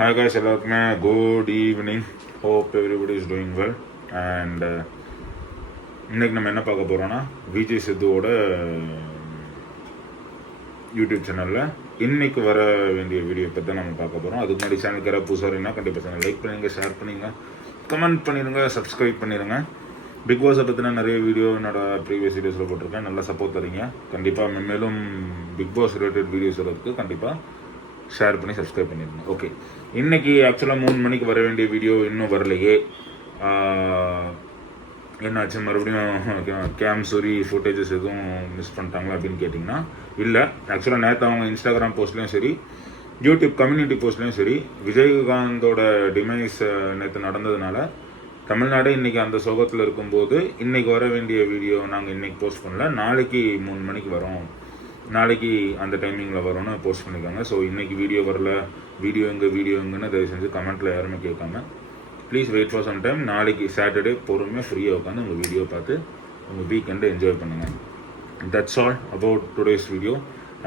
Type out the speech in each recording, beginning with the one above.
Hi guys, எல்லாருக்குமே good evening. Hope everybody is doing well. And இன்னைக்கு நம்ம என்ன பார்க்க போகிறோன்னா விஜய் சித்துவோட யூடியூப் சேனலில் இன்னைக்கு வர வேண்டிய வீடியோ பற்றி தான் நம்ம பார்க்க போகிறோம். அதுக்கு முன்னாடி சேனலுக்கு யாராவது புதுசாக கண்டிப்பாக சேனல் லைக் பண்ணிடுங்க, ஷேர் பண்ணிடுங்க, கமெண்ட் பண்ணிடுங்க, சப்ஸ்கிரைப் பண்ணிடுங்க. பிக் பாஸை பற்றின நிறைய வீடியோ என்னோட ப்ரீவியஸ் வீடியோஸில் போட்டிருக்கேன். நல்லா சப்போர்ட் தரீங்க. கண்டிப்பாக மேலும் பிக் பாஸ் ரிலேட்டட் வீடியோஸ் இருக்குது. கண்டிப்பாக ஷேர் பண்ணி சப்ஸ்கிரைப் பண்ணிடுங்க. ஓகே, இன்றைக்கி ஆக்சுவலாக 3 மணிக்கு வர வேண்டிய வீடியோ இன்னும் வரலையே. என்னாச்சு, மறுபடியும் கேம் சூரி ஃபுட்டேஜஸ் எதுவும் மிஸ் பண்ணிட்டாங்களா அப்படின்னு கேட்டிங்கன்னா இல்லை. ஆக்சுவலாக நேற்று அவங்க இன்ஸ்டாகிராம் போஸ்ட்லேயும் சரி, யூடியூப் கம்யூனிட்டி போஸ்ட்லேயும் சரி, விஜயகாந்தோட டிமைஸ் நேற்று நடந்ததுனால தமிழ்நாடு இன்றைக்கி அந்த சோகத்தில் இருக்கும்போது இன்றைக்கி வர வேண்டிய வீடியோ நாங்கள் இன்றைக்கி போஸ்ட் பண்ணல. நாளைக்கு 3 மணிக்கு வரோம், நாளைக்கு அந்த டைமிங்கில் வரும்னு போஸ்ட் பண்ணியிருக்காங்க. ஸோ இன்றைக்கி வீடியோ வரல, வீடியோ எங்கன்னு தயவு செஞ்சு கமெண்ட்டில் யாருமே கேட்காம please wait for some time. நாளைக்கு சாட்டர்டே பொறுமையாக ஃப்ரீயாக உட்காந்து உங்கள் வீடியோ பார்த்து உங்கள் வீக்கெண்டை என்ஜாய் பண்ணுங்கள். That's all about today's video.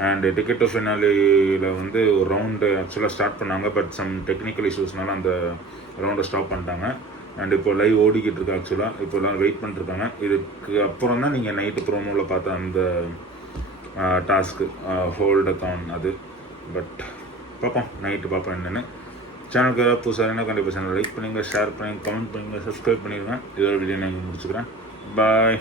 And ticket to ஃபினாலியில் வந்து ஒரு ரவுண்டு ஆக்சுவலாக ஸ்டார்ட் பண்ணாங்க. பட் சம் டெக்னிக்கல் இஷ்யூஸ்னால அந்த ரவுண்டை ஸ்டாப் பண்ணிட்டாங்க. அண்ட் இப்போ லைவ் ஓடிக்கிட்டு இருக்கு. ஆக்சுவலாக இப்போ எல்லாம் வெயிட் பண்ணிட்டுருக்காங்க. இதுக்கு அப்புறம் தான் நீங்கள் நைட்டு ப்ரோமோவில் பார்த்த அந்த டாஸ்க்கு ஹோல்ட் அக்கௌண்ட் அது. பட் பார்ப்போம், நைட்டு பார்ப்போம் என்னென்னு. சேனலுக்கு ஏதாவது புதுசாக கண்டிப்பாக சேனல் லைக் பண்ணுங்கள், ஷேர் பண்ணுங்கள், கமெண்ட் பண்ணுங்கள், சப்ஸ்கிரைப் பண்ணிடுங்க. இதோட வீடியோ நான் முடிச்சுக்கிறேன். பாய்.